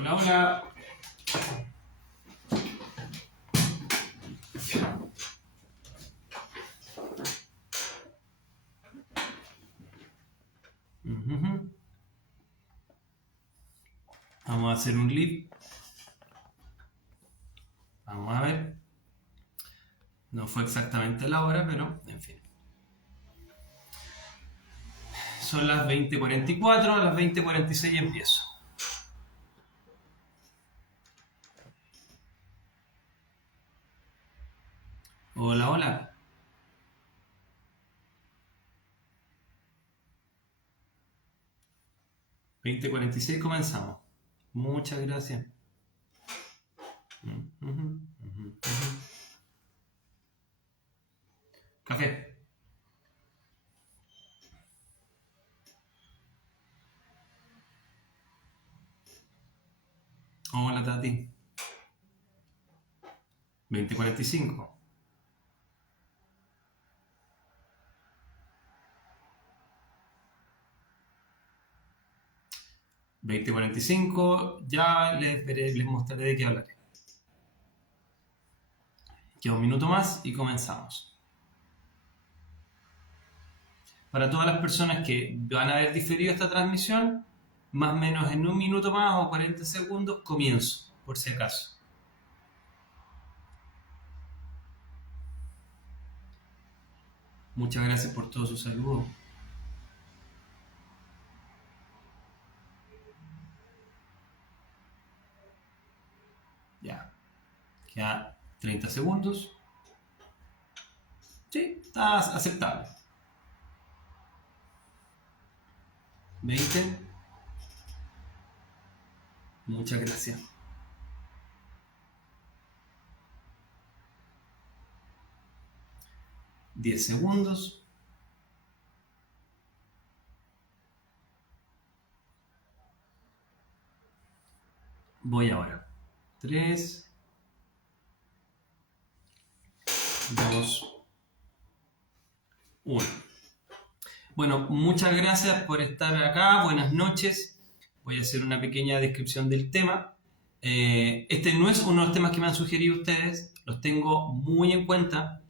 Hola, hola. Ujú. Vamos a hacer un live. Vamos a ver. No fue exactamente la hora, pero en fin. Son las 20:44, a las 20:46 empiezo. Hola, hola. 20:46 comenzamos. Muchas gracias. Ujú, ujú, ujú. Café. Hola, Tati. 20:45. 20:45. Ya les mostraré de qué hablaré. Queda un minuto más y comenzamos. Para todas las personas que van a ver diferido esta transmisión, más o menos en un minuto más o 40 segundos comienzo, por si acaso. Muchas gracias por todos sus saludos. Ya, queda 30 segundos. Sí, está aceptable. 20. Muchas gracias. 10 segundos. Voy ahora. 3, 2, 1. Bueno, muchas gracias por estar acá. Buenas noches. Voy a hacer una pequeña descripción del tema. Este no es uno de los temas que me han sugerido ustedes. Los tengo muy en cuenta.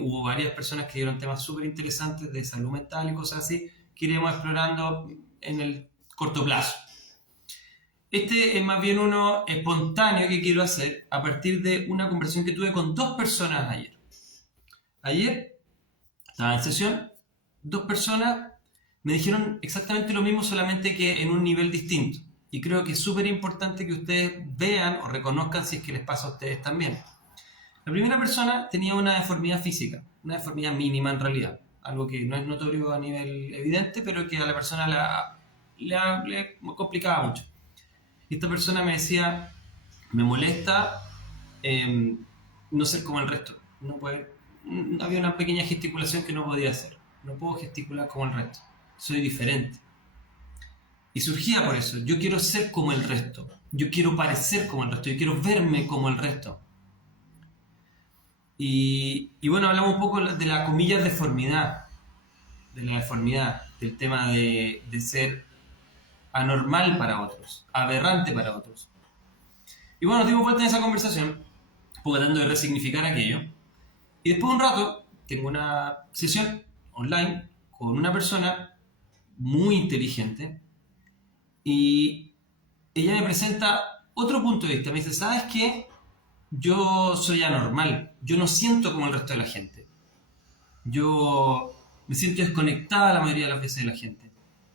Hubo varias personas que dieron temas súper interesantes de salud mental y cosas así que iremos explorando en el corto plazo. Este es más bien uno espontáneo que quiero hacer a partir de una conversación que tuve con dos personas ayer. Ayer estaba en sesión, dos personas me dijeron exactamente lo mismo, solamente que en un nivel distinto. Y creo que es súper importante que ustedes vean o reconozcan si es que les pasa a ustedes también. La primera persona tenía una deformidad física, una deformidad mínima en realidad, algo que no es notorio a nivel evidente, pero que a la persona le complicaba mucho. Y esta persona me decía, me molesta eh, no ser como el resto. No había una pequeña gesticulación que no podía hacer. No puedo gesticular como el resto. Soy diferente. Y surgía por eso. Yo quiero ser como el resto. Yo quiero parecer como el resto. Yo quiero verme como el resto. Y bueno, hablamos un poco de la comillas deformidad. De la deformidad. Del tema de ser anormal para otros. Aberrante para otros. Y bueno, nos dimos vuelta en esa conversación, tratando de resignificar aquello. Y después de un rato, tengo una sesión online con una persona muy inteligente y ella me presenta otro punto de vista. Me dice, ¿sabes qué? Yo soy anormal. Yo no siento como el resto de la gente. Yo me siento desconectada la mayoría de las veces de la gente.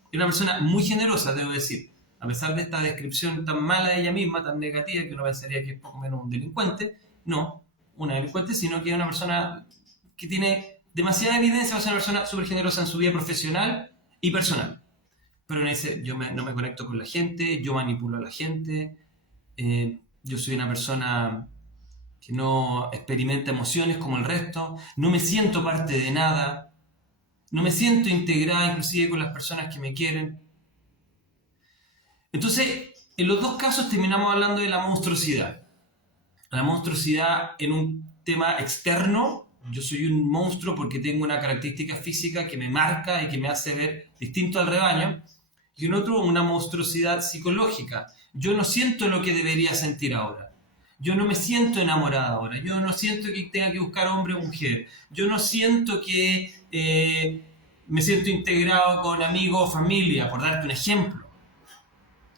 Es una persona muy generosa, debo decir. A pesar de esta descripción tan mala de ella misma, tan negativa, que uno pensaría que es poco menos un delincuente, no una delincuente, sino que es una persona que tiene demasiada evidencia de ser una persona súper generosa en su vida profesional y personal. Pero en ese, no me conecto con la gente, yo manipulo a la gente, yo soy una persona que no experimenta emociones como el resto, no me siento parte de nada, no me siento integrada inclusive con las personas que me quieren. Entonces, en los dos casos terminamos hablando de la monstruosidad. La monstruosidad en un tema externo, yo soy un monstruo porque tengo una característica física que me marca y que me hace ver distinto al rebaño, y en otro una monstruosidad psicológica. Yo no siento lo que debería sentir ahora. Yo no me siento enamorada ahora. Yo no siento que tenga que buscar hombre o mujer. Yo no siento que me siento integrado con amigos o familia, por darte un ejemplo.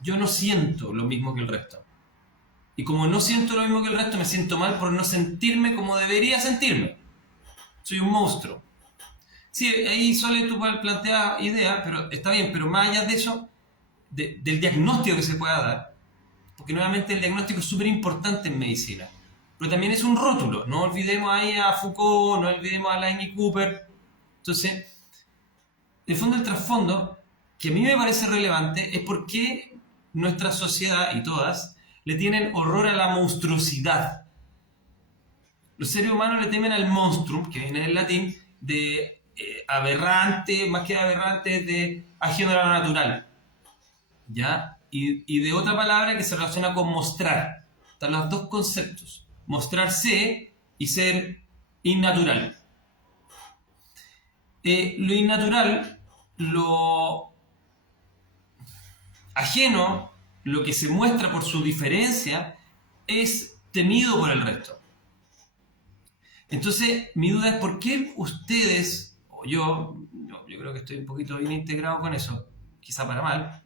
Yo no siento lo mismo que el resto. Y como no siento lo mismo que el resto, me siento mal por no sentirme como debería sentirme. Soy un monstruo. Sí, ahí suele tú plantear ideas, pero está bien, pero más allá de eso, del diagnóstico que se pueda dar, porque nuevamente el diagnóstico es súper importante en medicina, pero también es un rótulo. No olvidemos ahí a Foucault, no olvidemos a Laing y Cooper. Entonces, el fondo del trasfondo, que a mí me parece relevante, es por qué nuestra sociedad, y todas, le tienen horror a la monstruosidad. Los seres humanos le temen al monstrum, que viene del latín, de aberrante, más que aberrante, de ajeno a lo natural. ¿Ya? Y de otra palabra que se relaciona con mostrar. Están los dos conceptos. Mostrarse y ser innatural. Lo innatural, lo ajeno, lo que se muestra por su diferencia, es temido por el resto. Entonces, mi duda es por qué ustedes, o yo creo que estoy un poquito bien integrado con eso, quizá para mal,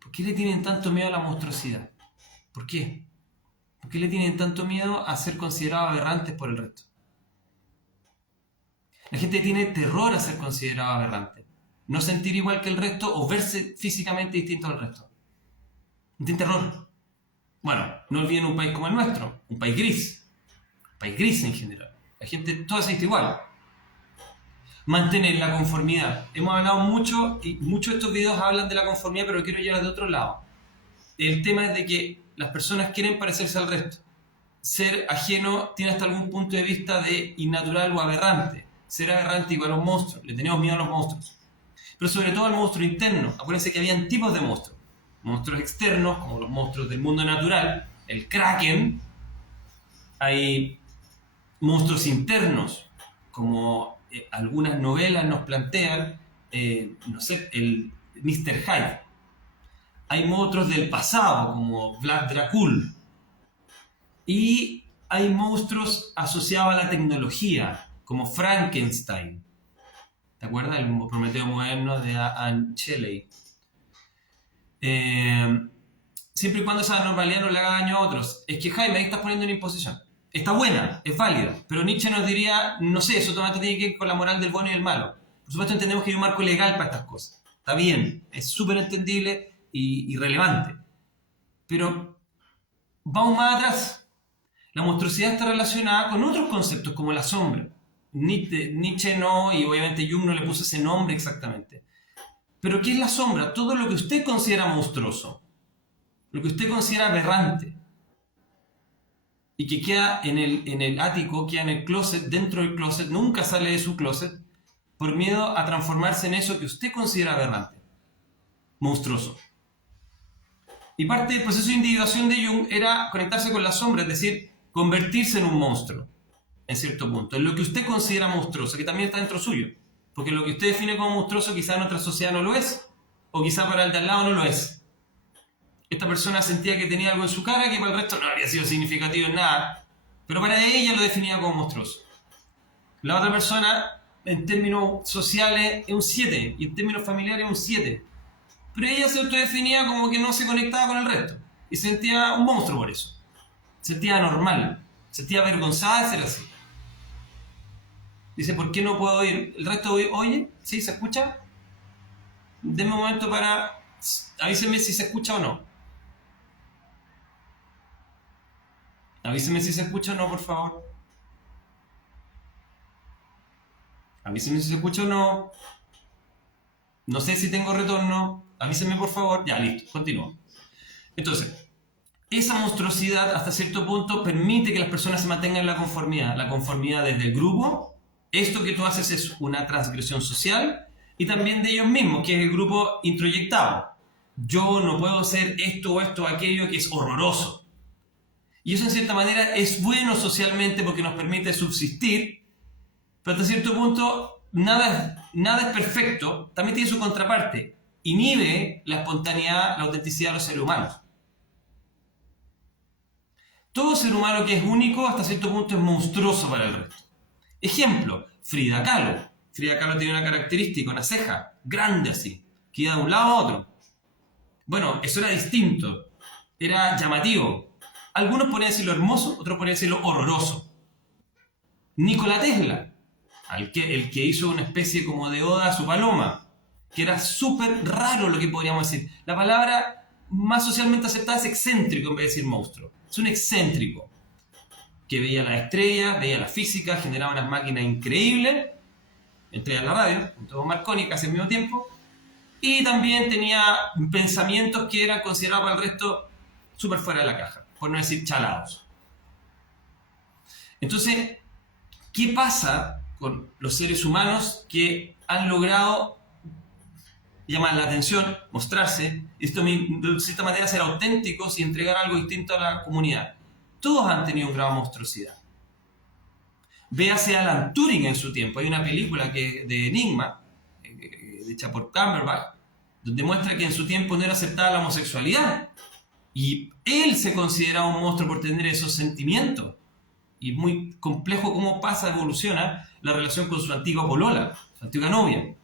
¿por qué le tienen tanto miedo a la monstruosidad? ¿Por qué? ¿Por qué le tienen tanto miedo a ser considerados aberrantes por el resto? La gente tiene terror a ser considerado aberrante. No sentir igual que el resto o verse físicamente distinto al resto. Tienen terror. Bueno, no olviden un país como el nuestro, un país gris. Un país gris en general. La gente toda se viste igual. Mantener la conformidad. Hemos hablado mucho, y muchos de estos videos hablan de la conformidad, pero quiero llevar de otro lado. El tema es de que las personas quieren parecerse al resto. Ser ajeno tiene hasta algún punto de vista de innatural o aberrante. Ser aberrante igual a un monstruo. Le tenemos miedo a los monstruos. Pero sobre todo al monstruo interno. Acuérdense que habían tipos de monstruos. Monstruos externos, como los monstruos del mundo natural, el kraken. Hay monstruos internos, como algunas novelas nos plantean, no sé, el Mr. Hyde. Hay monstruos del pasado, como Vlad Dracul. Y hay monstruos asociados a la tecnología, como Frankenstein. ¿Te acuerdas? El Prometeo moderno de Anne Shelley. Siempre y cuando esa normalidad no le haga daño a otros. Es que Jaime, ahí estás poniendo una imposición. Está buena, es válida, pero Nietzsche nos diría, no sé, eso tomate tiene que ver con la moral del bueno y del malo. Por supuesto entendemos que hay un marco legal para estas cosas. Está bien, es súper entendible y relevante. Pero vamos más atrás. La monstruosidad está relacionada con otros conceptos como la sombra. Nietzsche no, y obviamente Jung no le puso ese nombre exactamente. Pero ¿qué es la sombra? Todo lo que usted considera monstruoso, lo que usted considera aberrante, y que queda en el ático, queda en el closet, dentro del closet, nunca sale de su closet, por miedo a transformarse en eso que usted considera aberrante, monstruoso. Y parte del proceso de individuación de Jung era conectarse con la sombra, es decir, convertirse en un monstruo, en cierto punto, en lo que usted considera monstruoso, que también está dentro suyo. Porque lo que usted define como monstruoso quizá en otra sociedad no lo es, o quizá para el de al lado no lo es. Esta persona sentía que tenía algo en su cara que para el resto no habría sido significativo en nada, pero para ella lo definía como monstruoso. La otra persona, en términos sociales, es un 7, y en términos familiares es un 7. Pero ella se autodefinía como que no se conectaba con el resto, y sentía un monstruo por eso. Sentía anormal, sentía avergonzada de ser así. Dice, ¿por qué no puedo oír? El resto oye, ¿sí? ¿Se escucha? Denme un momento para... Avísenme si se escucha o no. Avísenme si se escucha o no, por favor. Avísenme si se escucha o no. No sé si tengo retorno. Avísenme, por favor. Ya, listo. Continúo. Entonces, esa monstruosidad hasta cierto punto permite que las personas se mantengan en la conformidad. La conformidad desde el grupo. Esto que tú haces es una transgresión social. Y también de ellos mismos, que es el grupo introyectado. Yo no puedo ser esto o esto o aquello que es horroroso. Y eso en cierta manera es bueno socialmente porque nos permite subsistir, pero hasta cierto punto nada es perfecto, también tiene su contraparte. Inhibe la espontaneidad, la autenticidad de los seres humanos. Todo ser humano que es único hasta cierto punto es monstruoso para el resto. Ejemplo, Frida Kahlo. Frida Kahlo tiene una característica, una ceja grande así, que iba de un lado a otro. Bueno, eso era distinto, era llamativo. Algunos podrían decirlo hermoso, otros podrían decirlo horroroso. Nikola Tesla, el que hizo una especie como de oda a su paloma, que era súper raro lo que podríamos decir. La palabra más socialmente aceptada es excéntrico en vez de decir monstruo. Es un excéntrico que veía las estrellas, veía la física, generaba unas máquinas increíbles, entre en la radio, con todo Marconi casi al mismo tiempo, y también tenía pensamientos que eran considerados para el resto súper fuera de la caja, por no decir chalados. Entonces, ¿qué pasa con los seres humanos que han logrado llamar la atención, mostrarse, esto de cierta manera ser auténticos y entregar algo distinto a la comunidad? Todos han tenido un grado de monstruosidad. Véase a Alan Turing en su tiempo. Hay una película de Enigma, hecha por Cumberbatch, donde muestra que en su tiempo no era aceptada la homosexualidad. Y él se consideraba un monstruo por tener esos sentimientos. Y muy complejo cómo evoluciona la relación con su antigua polola, su antigua novia.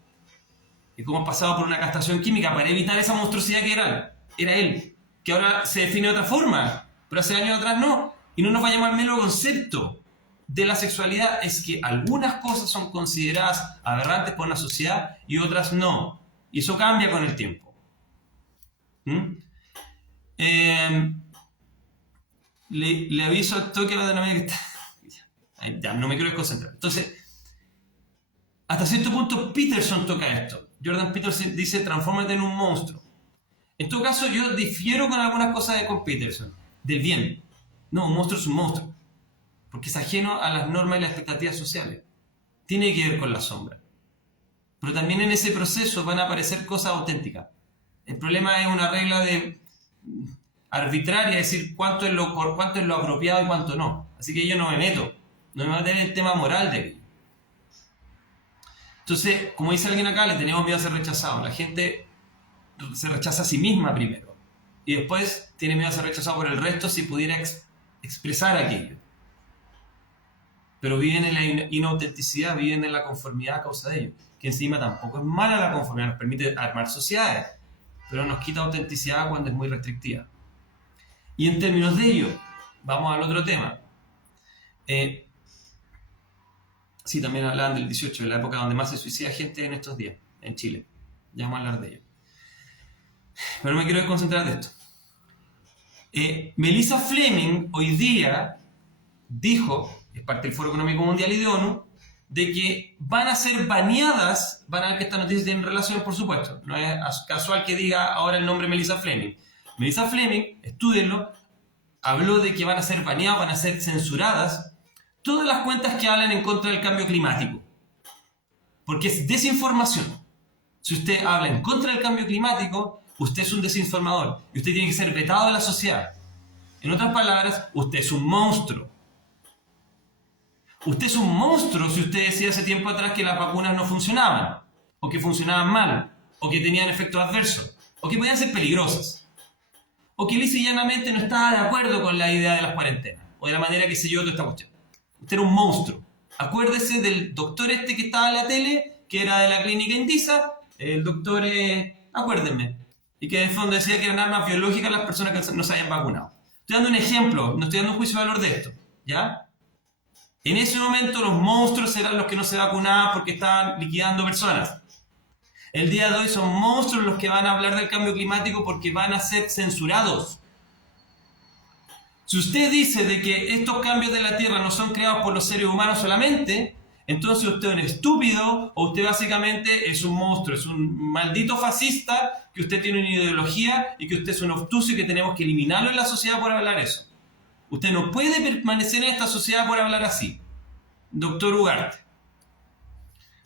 Y cómo pasaba por una castración química para evitar esa monstruosidad que era él. Que ahora se define de otra forma, pero hace años atrás no. Y no nos vayamos al mero concepto de la sexualidad, es que algunas cosas son consideradas aberrantes por la sociedad y otras no. Y eso cambia con el tiempo. Le aviso al toque a la novia que está... Ya, no me quiero desconcentrar. Entonces, hasta cierto punto Peterson toca esto. Jordan Peterson dice, transfórmate en un monstruo. En todo caso, yo difiero con algunas cosas con Peterson. Del bien. No, un monstruo es un monstruo. Porque es ajeno a las normas y las expectativas sociales. Tiene que ver con la sombra. Pero también en ese proceso van a aparecer cosas auténticas. El problema es una regla arbitraria, es decir, cuánto es lo apropiado y cuánto no. Así que yo no me meto. No me meto en el tema moral de aquello. Entonces, como dice alguien acá, le tenemos miedo a ser rechazado. La gente se rechaza a sí misma primero. Y después tiene miedo a ser rechazado por el resto si pudiera expresar aquello. Pero viven en la inautenticidad, viven en la conformidad a causa de ello. Que encima tampoco es mala la conformidad, nos permite armar sociedades, pero nos quita autenticidad cuando es muy restrictiva. Y en términos de ello, vamos al otro tema. Sí, también hablaban del 18, de la época donde más se suicida gente en estos días, en Chile. Ya vamos a hablar de ello. Pero me quiero concentrar de esto. Melissa Fleming hoy día dijo, es parte del Foro Económico Mundial y de ONU, de que van a ser baneadas, van a ver que esta noticia tiene relación, por supuesto, no es casual que diga ahora el nombre Melissa Fleming. Melissa Fleming, estúdienlo, habló de que van a ser baneadas, van a ser censuradas todas las cuentas que hablan en contra del cambio climático. Porque es desinformación. Si usted habla en contra del cambio climático, usted es un desinformador y usted tiene que ser vetado de la sociedad. En otras palabras, usted es un monstruo. Usted es un monstruo si usted decía hace tiempo atrás que las vacunas no funcionaban, o que funcionaban mal, o que tenían efectos adversos, o que podían ser peligrosas, o que lisa y llanamente no estaba de acuerdo con la idea de las cuarentenas, o de la manera que se llevó toda esta cuestión. Usted era un monstruo. Acuérdese del doctor este que estaba en la tele, que era de la clínica Indisa, el doctor, acuérdenme, y que en el fondo decía que eran armas biológicas las personas que no se habían vacunado. Estoy dando un ejemplo, no estoy dando un juicio de valor de esto, ¿ya? En ese momento los monstruos eran los que no se vacunaban porque estaban liquidando personas. El día de hoy son monstruos los que van a hablar del cambio climático porque van a ser censurados. Si usted dice de que estos cambios de la Tierra no son creados por los seres humanos solamente, entonces usted es un estúpido o usted básicamente es un monstruo, es un maldito fascista, que usted tiene una ideología y que usted es un obtuso y que tenemos que eliminarlo en la sociedad por hablar eso. Usted no puede permanecer en esta sociedad por hablar así. Doctor Ugarte.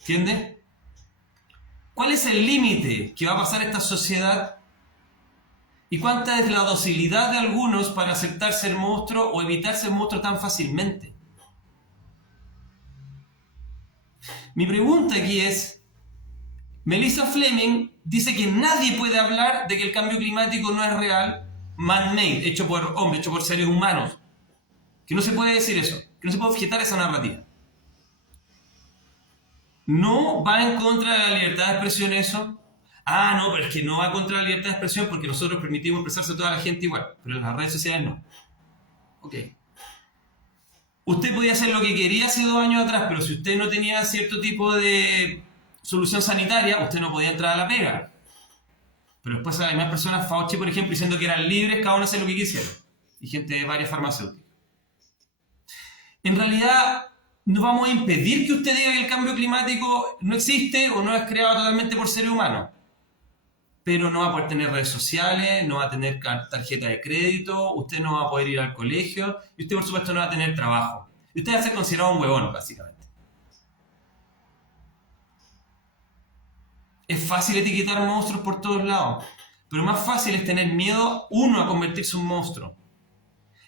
¿Entiende? ¿Cuál es el límite que va a pasar esta sociedad? ¿Y cuánta es la docilidad de algunos para aceptar ser monstruo o evitar ser monstruo tan fácilmente? Mi pregunta aquí es, Melissa Fleming dice que nadie puede hablar de que el cambio climático no es real, man-made, hecho por hombres, hecho por seres humanos. Que no se puede decir eso, que no se puede objetar esa narrativa. No va en contra de la libertad de expresión eso. Ah, no, pero es que no va contra la libertad de expresión porque nosotros permitimos expresarse a toda la gente igual, pero en las redes sociales no. Ok. Usted podía hacer lo que quería hace 2 años atrás, pero si usted no tenía cierto tipo de solución sanitaria, usted no podía entrar a la pega. Pero después hay más personas, Fauci, por ejemplo, diciendo que eran libres, cada uno hace lo que quisiera. Y gente de varias farmacéuticas. En realidad, no vamos a impedir que usted diga que el cambio climático no existe o no es creado totalmente por seres humanos. Pero no va a poder tener redes sociales, no va a tener tarjeta de crédito, usted no va a poder ir al colegio y usted, por supuesto, no va a tener trabajo. Y usted va a ser considerado un huevón, básicamente. Es fácil etiquetar monstruos por todos lados, pero más fácil es tener miedo uno a convertirse en un monstruo.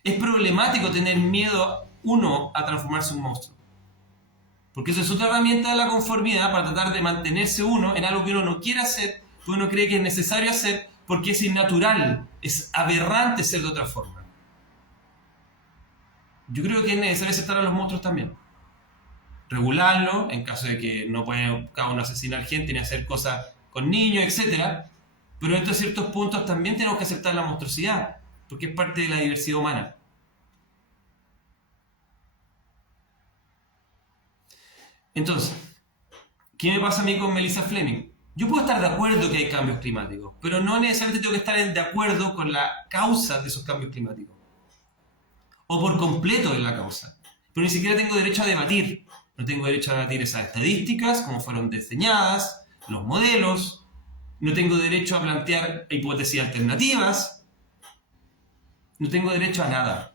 Es problemático tener miedo uno a transformarse en un monstruo. Porque eso es otra herramienta de la conformidad para tratar de mantenerse uno en algo que uno no quiere hacer, que uno cree que es necesario hacer, porque es innatural, es aberrante ser de otra forma. Yo creo que es necesario aceptar a los monstruos también. Regularlo, en caso de que no pueda cada uno asesinar gente ni hacer cosas con niños, etc. Pero en ciertos puntos también tenemos que aceptar la monstruosidad, porque es parte de la diversidad humana. Entonces, ¿qué me pasa a mí con Melissa Fleming? Yo puedo estar de acuerdo que hay cambios climáticos, pero no necesariamente tengo que estar de acuerdo con la causa de esos cambios climáticos. O por completo en la causa. Pero ni siquiera tengo derecho a debatir. No tengo derecho a debatir esas estadísticas, cómo fueron diseñadas, los modelos. No tengo derecho a plantear hipótesis alternativas. No tengo derecho a nada.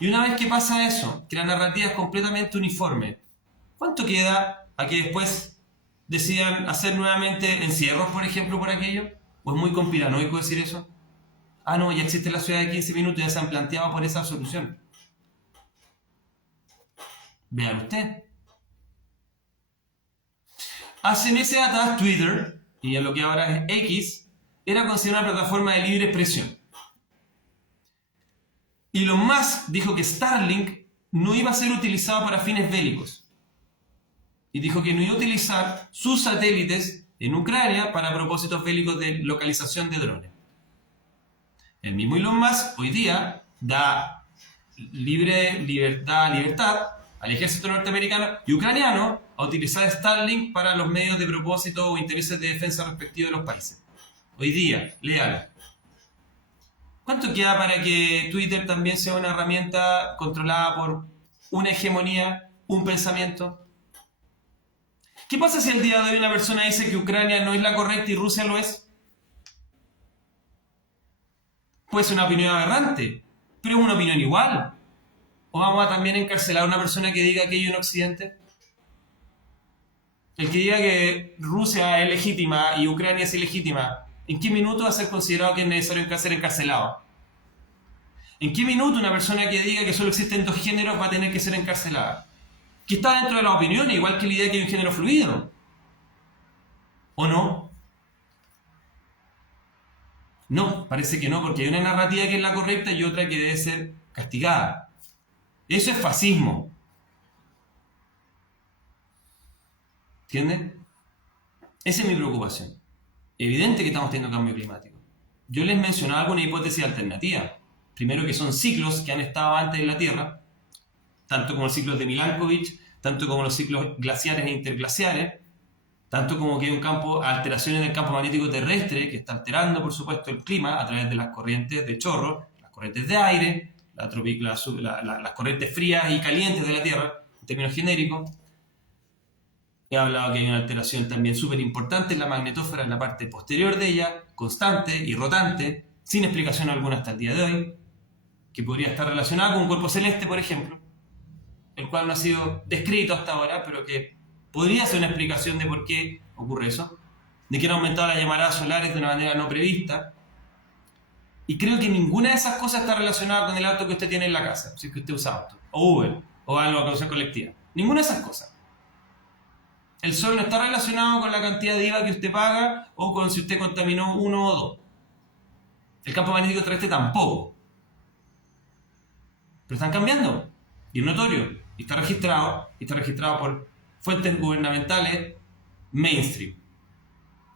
Y una vez que pasa eso, que la narrativa es completamente uniforme, ¿cuánto queda a que después decidan hacer nuevamente encierros, por ejemplo, por aquello? ¿O es muy conspiranoico decir eso? Ah, no, ya existe la ciudad de 15 minutos, ya se han planteado por esa solución. Vean usted. Hace meses atrás Twitter, y en lo que ahora es X, era considerada una plataforma de libre expresión. Elon Musk dijo que Starlink no iba a ser utilizado para fines bélicos. Y dijo que no iba a utilizar sus satélites en Ucrania para propósitos bélicos de localización de drones. El mismo Elon Musk hoy día da libertad al ejército norteamericano y ucraniano a utilizar Starlink para los medios de propósito o intereses de defensa respectivos de los países. Hoy día, léalo. ¿Cuánto queda para que Twitter también sea una herramienta controlada por una hegemonía, un pensamiento? ¿Qué pasa si el día de hoy una persona dice que Ucrania no es la correcta y Rusia lo es? Puede ser una opinión aberrante, pero es una opinión igual. ¿O vamos a también encarcelar a una persona que diga aquello en Occidente? El que diga que Rusia es legítima y Ucrania es ilegítima, ¿en qué minuto va a ser considerado que es necesario ser encarcelado? ¿En qué minuto una persona que diga que solo existen 2 géneros va a tener que ser encarcelada? Que está dentro de la opinión, igual que la idea de que hay un género fluido. ¿O no? No, parece que no, porque hay una narrativa que es la correcta y otra que debe ser castigada. Eso es fascismo. ¿Entienden? Esa es mi preocupación. Evidente que estamos teniendo cambio climático. Yo les mencionaba alguna hipótesis alternativa. Primero, que son ciclos que han estado antes en la Tierra, tanto como los ciclos de Milankovitch, tanto como los ciclos glaciares e interglaciares, tanto como que hay alteraciones en el campo magnético terrestre que está alterando, por supuesto, el clima a través de las corrientes de chorro, las corrientes de aire, las corrientes frías y calientes de la Tierra, en términos genéricos. He hablado que hay una alteración también súper importante en la magnetósfera, en la parte posterior de ella, constante y rotante, sin explicación alguna hasta el día de hoy, que podría estar relacionada con un cuerpo celeste, por ejemplo, el cual no ha sido descrito hasta ahora, pero que podría ser una explicación de por qué ocurre eso, de que han aumentado las llamaradas solares de una manera no prevista. Y creo que ninguna de esas cosas está relacionada con el auto que usted tiene en la casa, si es que usted usa auto, o Uber, o algo de causa colectiva. Ninguna de esas cosas. El sol no está relacionado con la cantidad de IVA que usted paga o con si usted contaminó 1 o 2. El campo magnético terrestre tampoco. Pero están cambiando. Y es notorio. Y está registrado. Y está registrado por fuentes gubernamentales mainstream.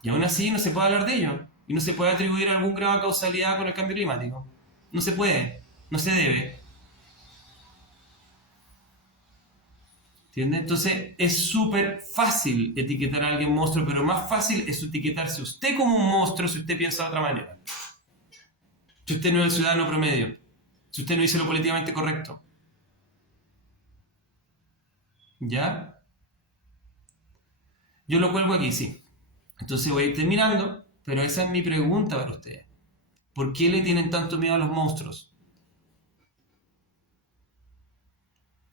Y aún así no se puede hablar de ello. Y no se puede atribuir algún grado de causalidad con el cambio climático. No se puede. No se debe. ¿Entiendes? Entonces es súper fácil etiquetar a alguien monstruo, pero más fácil es etiquetarse usted como un monstruo si usted piensa de otra manera. Si usted no es el ciudadano promedio. Si usted no dice lo políticamente correcto. ¿Ya? Yo lo cuelgo aquí, sí. Entonces voy a ir terminando, pero esa es mi pregunta para ustedes. ¿Por qué le tienen tanto miedo a los monstruos?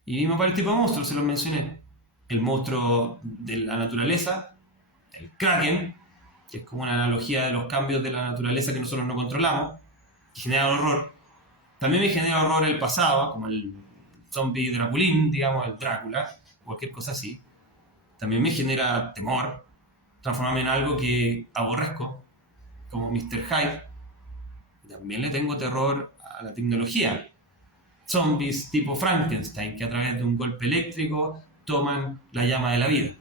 Y vimos varios tipos de monstruos, se los mencioné. El monstruo de la naturaleza, el Kraken, que es como una analogía de los cambios de la naturaleza que nosotros no controlamos, que genera horror. También me genera horror el pasado, como el zombie Draculín, digamos, el Drácula, cualquier cosa así. También me genera temor, transformarme en algo que aborrezco, como Mr. Hyde. También le tengo terror a la tecnología. Zombies tipo Frankenstein, que a través de un golpe eléctrico toman la llama de la vida.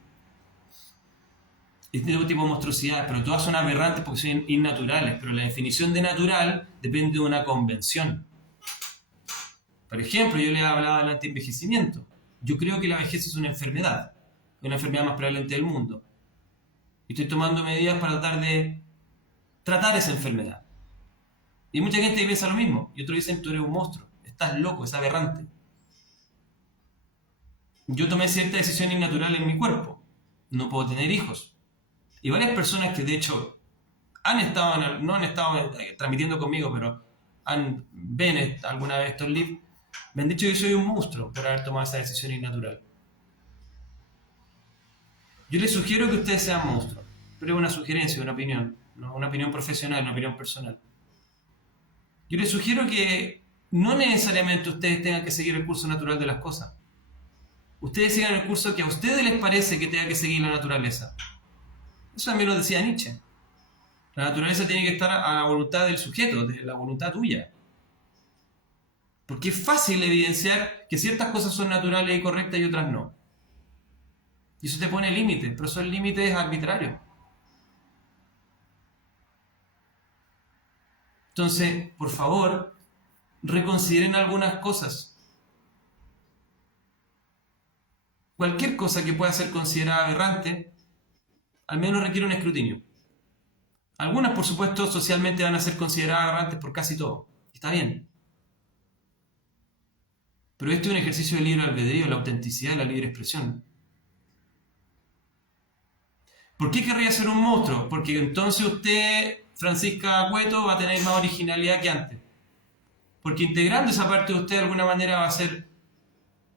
Este tipo de monstruosidades, pero todas son aberrantes porque son innaturales, pero la definición de natural depende de una convención. Por ejemplo, yo les hablaba del antienvejecimiento. Yo creo que la vejez es una enfermedad más prevalente del mundo. Y estoy tomando medidas para tratar de tratar esa enfermedad. Y mucha gente piensa lo mismo, y otros dicen, tú eres un monstruo, estás loco, es aberrante. Yo tomé cierta decisión innatural en mi cuerpo, no puedo tener hijos. Y varias personas que de hecho no han estado transmitiendo conmigo, pero ven alguna vez estos lives, me han dicho que soy un monstruo por haber tomado esa decisión innatural. Yo les sugiero que ustedes sean monstruos, pero es una sugerencia, una opinión, no una opinión profesional, una opinión personal. Yo les sugiero que no necesariamente ustedes tengan que seguir el curso natural de las cosas. Ustedes sigan el curso que a ustedes les parece que tenga que seguir la naturaleza. Eso también lo decía Nietzsche. La naturaleza tiene que estar a la voluntad del sujeto, de la voluntad tuya. Porque es fácil evidenciar que ciertas cosas son naturales y correctas y otras no. Y eso te pone límites, pero esos límites arbitrarios. Entonces, por favor, reconsideren algunas cosas. Cualquier cosa que pueda ser considerada aberrante, al menos requiere un escrutinio. Algunas, por supuesto, socialmente van a ser consideradas aberrantes por casi todo. Está bien. Pero esto es un ejercicio de libre albedrío, la autenticidad, la libre expresión. ¿Por qué querría ser un monstruo? Porque entonces usted, Francisca Cueto, va a tener más originalidad que antes. Porque integrando esa parte de usted de alguna manera va a ser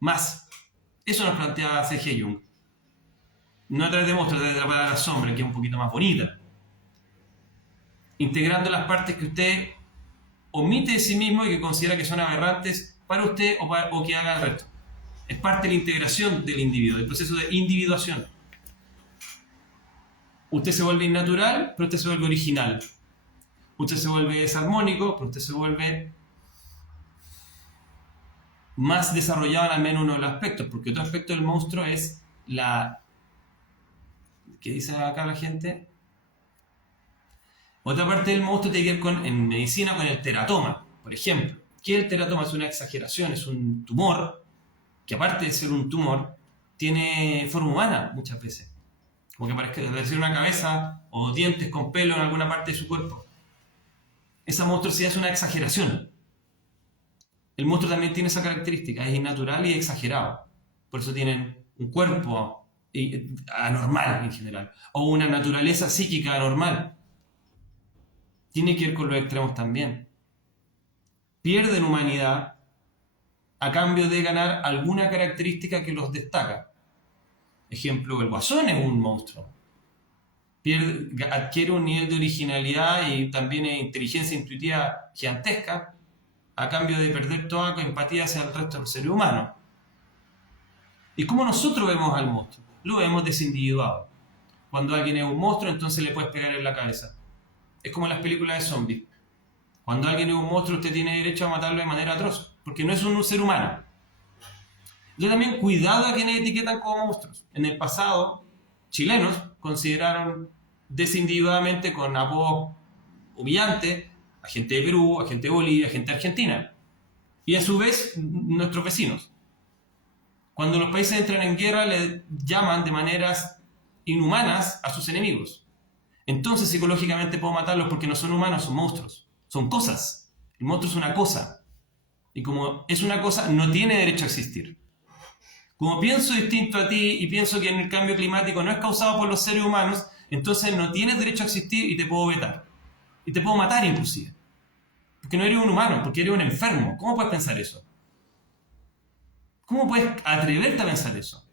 más. Eso nos planteaba C.G. Jung. No a través de monstruo, a través de la palabra sombra, que es un poquito más bonita. Integrando las partes que usted omite de sí mismo y que considera que son aberrantes para usted o que haga el resto. Es parte de la integración del individuo, del proceso de individuación. Usted se vuelve innatural, pero usted se vuelve original. Usted se vuelve desarmónico, pero usted se vuelve más desarrollado en al menos uno de los aspectos, porque otro aspecto del monstruo es la... ¿Qué dice acá la gente? Otra parte del monstruo tiene que ver con, en medicina, con el teratoma, por ejemplo. ¿Qué es el teratoma? Es una exageración, es un tumor que aparte de ser un tumor, tiene forma humana muchas veces. Como que parece una cabeza o dientes con pelo en alguna parte de su cuerpo. Esa monstruosidad es una exageración. El monstruo también tiene esa característica, es innatural y exagerado. Por eso tienen un cuerpo anormal en general, o una naturaleza psíquica anormal. Tiene que ver con los extremos también. Pierden humanidad a cambio de ganar alguna característica que los destaca. Ejemplo, el Guasón es un monstruo. Adquiere un nivel de originalidad y también inteligencia intuitiva gigantesca a cambio de perder toda empatía hacia el resto del ser humano. ¿Y cómo nosotros vemos al monstruo? Lo vemos desindividuado. Cuando alguien es un monstruo, entonces le puedes pegar en la cabeza. Es como en las películas de zombies. Cuando alguien es un monstruo, usted tiene derecho a matarlo de manera atroz, porque no es un ser humano. Yo también cuidado a quienes etiquetan como monstruos. En el pasado, chilenos consideraron desindividuadamente con apodos humillantes a gente de Perú, a gente de Bolivia, a gente de Argentina. Y a su vez, nuestros vecinos. Cuando los países entran en guerra, le llaman de maneras inhumanas a sus enemigos. Entonces, psicológicamente puedo matarlos porque no son humanos, son monstruos. Son cosas. El monstruo es una cosa. Y como es una cosa, no tiene derecho a existir. Como pienso distinto a ti y pienso que el cambio climático no es causado por los seres humanos, entonces no tienes derecho a existir y te puedo vetar. Y te puedo matar inclusive. Porque no eres un humano, porque eres un enfermo. ¿Cómo puedes pensar eso? ¿Cómo puedes atreverte a pensar eso?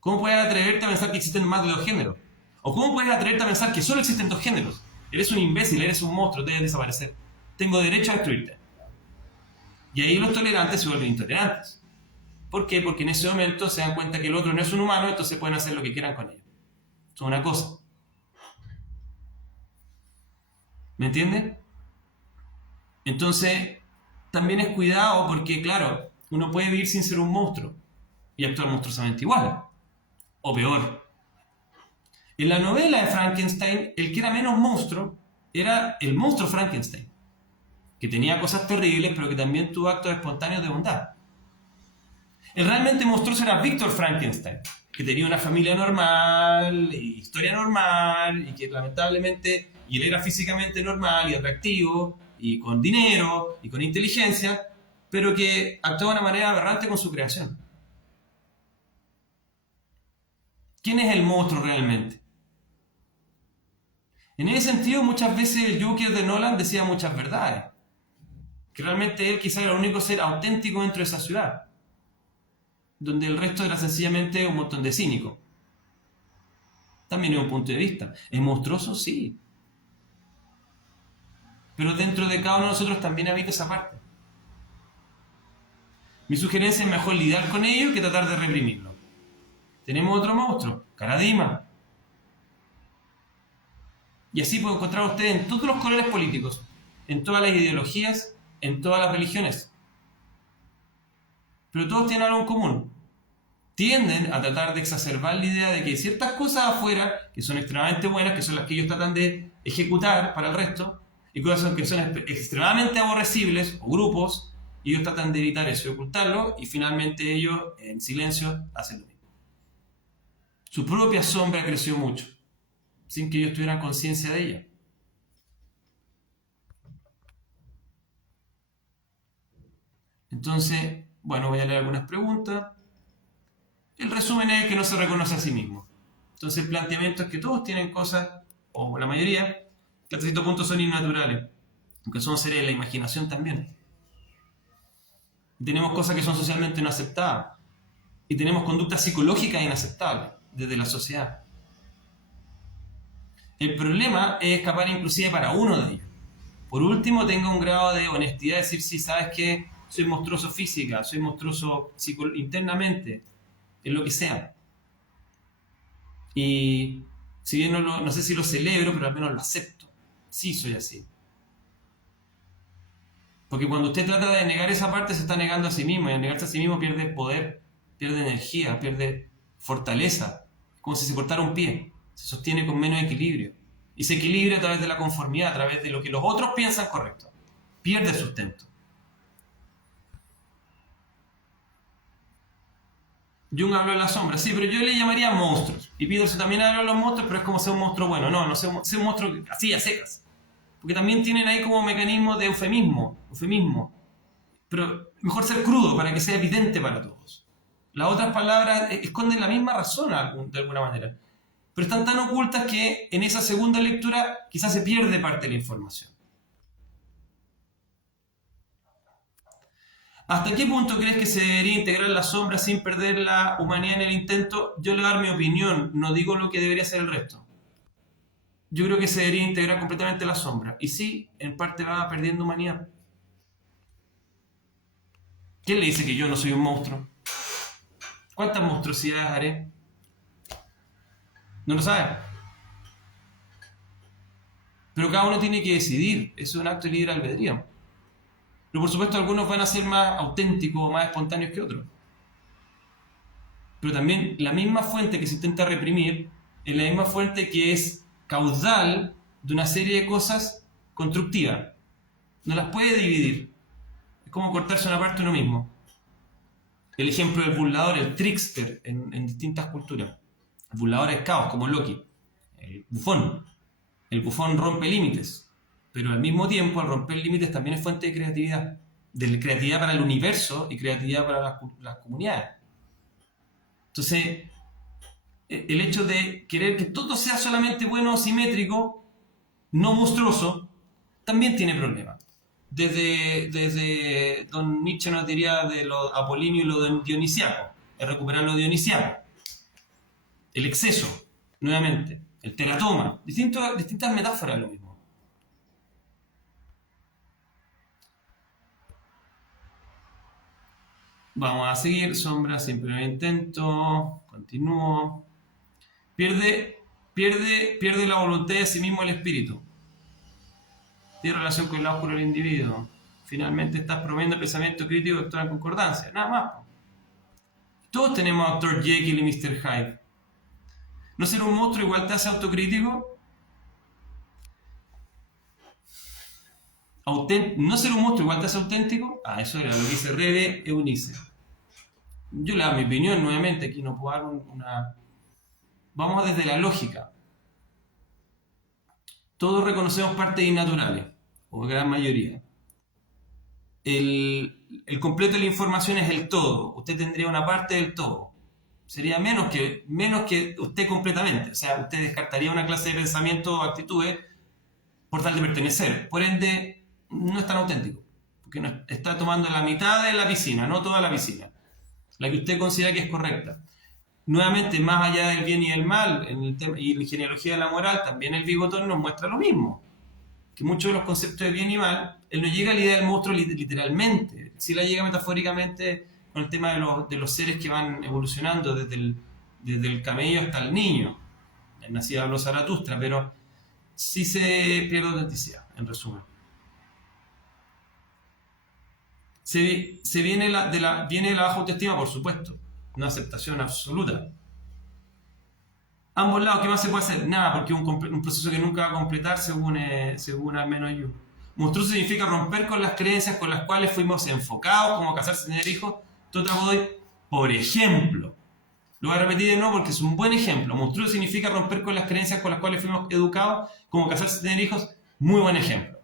¿Cómo puedes atreverte a pensar que existen más de dos géneros? ¿O cómo puedes atreverte a pensar que solo existen dos géneros? Eres un imbécil, eres un monstruo, debes desaparecer. Tengo derecho a destruirte. Y ahí los tolerantes se vuelven intolerantes. ¿Por qué? Porque en ese momento se dan cuenta que el otro no es un humano, entonces pueden hacer lo que quieran con ellos. Son una cosa. ¿Me entiendes? Entonces, también es cuidado porque, claro, uno puede vivir sin ser un monstruo y actuar monstruosamente igual. O peor. En la novela de Frankenstein, el que era menos monstruo era el monstruo Frankenstein, que tenía cosas terribles, pero que también tuvo actos espontáneos de bondad. El realmente monstruoso era Víctor Frankenstein, que tenía una familia normal, historia normal, y que lamentablemente, y él era físicamente normal y atractivo, y con dinero, y con inteligencia, pero que actuaba de una manera aberrante con su creación. ¿Quién es el monstruo realmente? En ese sentido, muchas veces el Joker de Nolan decía muchas verdades. Que realmente él quizá era el único ser auténtico dentro de esa ciudad. Donde el resto era sencillamente un montón de cínicos. También es un punto de vista. ¿Es monstruoso? Sí. Pero dentro de cada uno de nosotros también habita esa parte. Mi sugerencia es mejor lidiar con ello que tratar de reprimirlo. Tenemos otro monstruo, Caradima. Y así puede encontrar usted en todos los colores políticos, en todas las ideologías, en todas las religiones. Pero todos tienen algo en común. Tienden a tratar de exacerbar la idea de que hay ciertas cosas afuera que son extremadamente buenas, que son las que ellos tratan de ejecutar para el resto, y cosas que son extremadamente aborrecibles, o grupos, y ellos tratan de evitar eso y ocultarlo, y finalmente ellos, en silencio, hacen lo mismo. Su propia sombra creció mucho, sin que ellos tuvieran conciencia de ella. Entonces, bueno, voy a leer algunas preguntas. El resumen es que no se reconoce a sí mismo. Entonces el planteamiento es que todos tienen cosas, o la mayoría, que hasta cierto punto son innaturales, aunque son seres de la imaginación también. Tenemos cosas que son socialmente no aceptadas, y tenemos conductas psicológicas inaceptables desde la sociedad. El problema es escapar inclusive para uno de ellos. Por último, tenga un grado de honestidad, decir, sí, sabes que soy monstruoso física, soy monstruoso internamente, en lo que sea. Y si bien no sé si lo celebro, pero al menos lo acepto. Sí, soy así. Porque cuando usted trata de negar esa parte, se está negando a sí mismo. Y al negarse a sí mismo pierde poder, pierde energía, pierde fortaleza. Es como si se cortara un pie. Se sostiene con menos equilibrio. Y se equilibra a través de la conformidad, a través de lo que los otros piensan correcto. Pierde sustento. Jung habló de la sombra, sí, pero yo le llamaría monstruos. Y Peterson también habló de los monstruos, pero es como ser un monstruo bueno. No ser un monstruo así, a secas. Porque también tienen ahí como mecanismo de eufemismo. Pero mejor ser crudo para que sea evidente para todos. Las otras palabras esconden la misma razón de alguna manera. Pero están tan ocultas que en esa segunda lectura quizás se pierde parte de la información. ¿Hasta qué punto crees que se debería integrar la sombra sin perder la humanidad en el intento? Yo le voy a dar mi opinión, no digo lo que debería ser el resto. Yo creo que se debería integrar completamente la sombra. Y sí, en parte va perdiendo humanidad. ¿Quién le dice que yo no soy un monstruo? ¿Cuántas monstruosidades haré? ¿No lo sabe? Pero cada uno tiene que decidir, eso es un acto de libre albedrío. Pero por supuesto algunos van a ser más auténticos o más espontáneos que otros. Pero también la misma fuente que se intenta reprimir es la misma fuente que es caudal de una serie de cosas constructivas. No las puede dividir. Es como cortarse una parte uno mismo. El ejemplo del burlador, el trickster en distintas culturas. El burlador es caos, como Loki. El bufón. El bufón rompe límites. Pero al mismo tiempo, al romper límites, también es fuente de creatividad. De creatividad para el universo y creatividad para las comunidades. Entonces, el hecho de querer que todo sea solamente bueno, simétrico, no monstruoso, también tiene problemas. Desde don Nietzsche nos diría de lo apolíneo y lo dionisiaco, es recuperar lo dionisiaco. El exceso, nuevamente, el teratoma, distintas metáforas de lo mismo. Vamos a seguir, sombra, siempre lo intento, continúo. Pierde la voluntad de sí mismo el espíritu. Tiene relación con el lado oscuro del individuo. Finalmente estás promoviendo pensamiento crítico y actúa en concordancia. Nada más. Todos tenemos a Dr. Jekyll y Mr. Hyde. ¿No ser un monstruo igual te hace autocrítico? ¿No ser un monstruo igual te hace auténtico? Eso era lo que dice Rebe Eunice. Yo le doy mi opinión nuevamente, aquí no puedo dar una... Vamos desde la lógica. Todos reconocemos partes innaturales, o gran mayoría. El completo de la información es el todo. Usted tendría una parte del todo. Sería menos que usted completamente. O sea, usted descartaría una clase de pensamiento o actitudes por tal de pertenecer. Por ende, no es tan auténtico. Porque no, está tomando la mitad de la piscina, no toda la piscina. La que usted considera que es correcta. Nuevamente, más allá del bien y el mal, en el tema, y la genealogía de la moral, también el Bigotón nos muestra lo mismo. Que muchos de los conceptos de bien y mal, él no llega a la idea del monstruo literalmente, sí la llega metafóricamente con el tema de los seres que van evolucionando desde el camello hasta el niño. Nací habló Zaratustra, pero sí se pierde autenticidad, en resumen. Viene de la baja autoestima, por supuesto, una aceptación absoluta. Ambos lados, ¿qué más se puede hacer? Nada, porque es un proceso que nunca va a completar según al menos yo. Monstruoso significa romper con las creencias con las cuales fuimos enfocados, como casarse y tener hijos. Por ejemplo, lo voy a repetir de nuevo porque es un buen ejemplo. Monstruoso significa romper con las creencias con las cuales fuimos educados, como casarse y tener hijos. Muy buen ejemplo.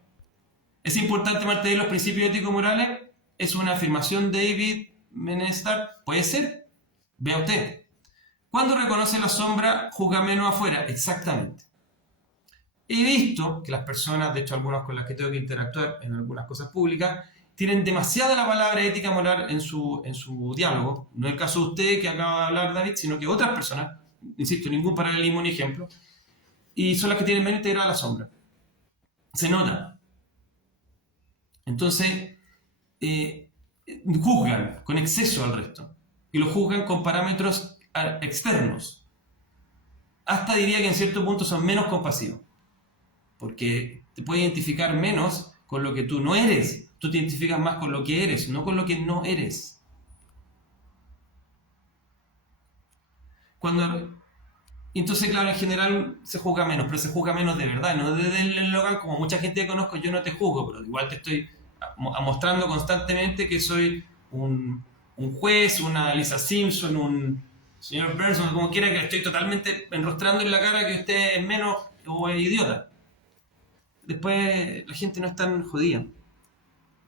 ¿Es importante mantener los principios éticos morales? ¿Es una afirmación de David Menestad? Puede ser. Vea usted. Cuando reconoce la sombra, juzga menos afuera. Exactamente. He visto que las personas, de hecho algunas con las que tengo que interactuar en algunas cosas públicas, tienen demasiada la palabra ética moral en su diálogo. No es el caso de usted que acaba de hablar, David, sino que otras personas, insisto, ningún paralelismo ni ejemplo, y son las que tienen menos integrada la sombra. Se nota. Entonces, juzgan con exceso al resto. Y lo juzgan con parámetros externos. Hasta diría que en cierto punto son menos compasivos. Porque te puedes identificar menos con lo que tú no eres. Tú te identificas más con lo que eres, no con lo que no eres. Entonces, claro, en general se juzga menos, pero se juzga menos de verdad. No desde el eslogan, como mucha gente que conozco, yo no te juzgo, pero igual te estoy mostrando constantemente que soy un juez, una Lisa Simpson, un señor Burns, como quiera, que le estoy totalmente enrostrando en la cara que usted es menos o es idiota. Después la gente no es tan jodida,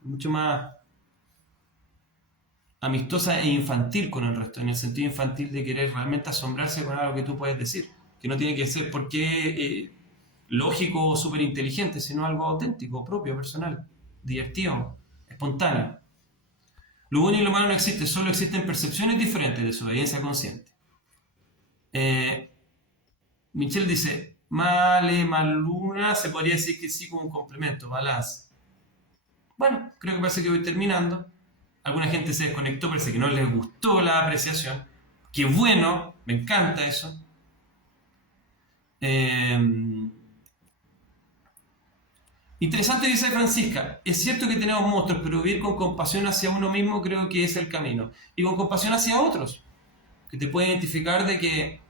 mucho más amistosa e infantil con el resto, en el sentido infantil de querer realmente asombrarse con algo que tú puedes decir, que no tiene que ser porque lógico o súper inteligente, sino algo auténtico, propio, personal, divertido, espontáneo. Lo bueno y lo malo no existe, solo existen percepciones diferentes de desobediencia consciente. Michelle dice, male, maluna, se podría decir que sí como un complemento, balance. Bueno, creo que parece que voy terminando. Alguna gente se desconectó, parece que no les gustó la apreciación. Qué bueno, me encanta eso. Interesante dice Francisca, es cierto que tenemos monstruos, pero vivir con compasión hacia uno mismo creo que es el camino. Y con compasión hacia otros, que te puede identificar de que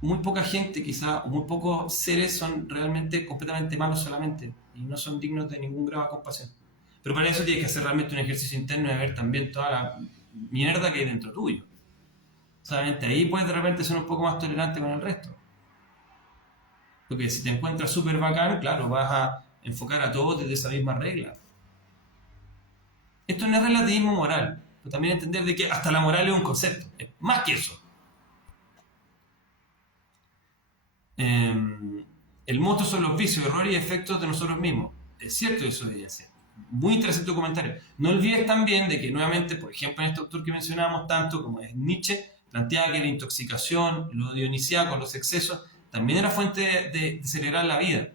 muy poca gente quizá, o muy pocos seres son realmente completamente malos solamente, y no son dignos de ningún grado de compasión. Pero para eso tienes que hacer realmente un ejercicio interno y ver también toda la mierda que hay dentro tuyo. Solamente ahí puedes de repente ser un poco más tolerante con el resto. Porque si te encuentras súper bacán, claro, vas a enfocar a todos desde esa misma regla. Esto no es relativismo moral, pero también entender de que hasta la moral es un concepto, es más que eso. El monstruo son los vicios, errores y efectos de nosotros mismos. Es cierto eso de ella. Muy interesante tu comentario. No olvides también de que nuevamente, por ejemplo, en este autor que mencionábamos tanto como es Nietzsche, planteaba que la intoxicación, lo dionisíaco, los excesos, también era fuente de celebrar la vida.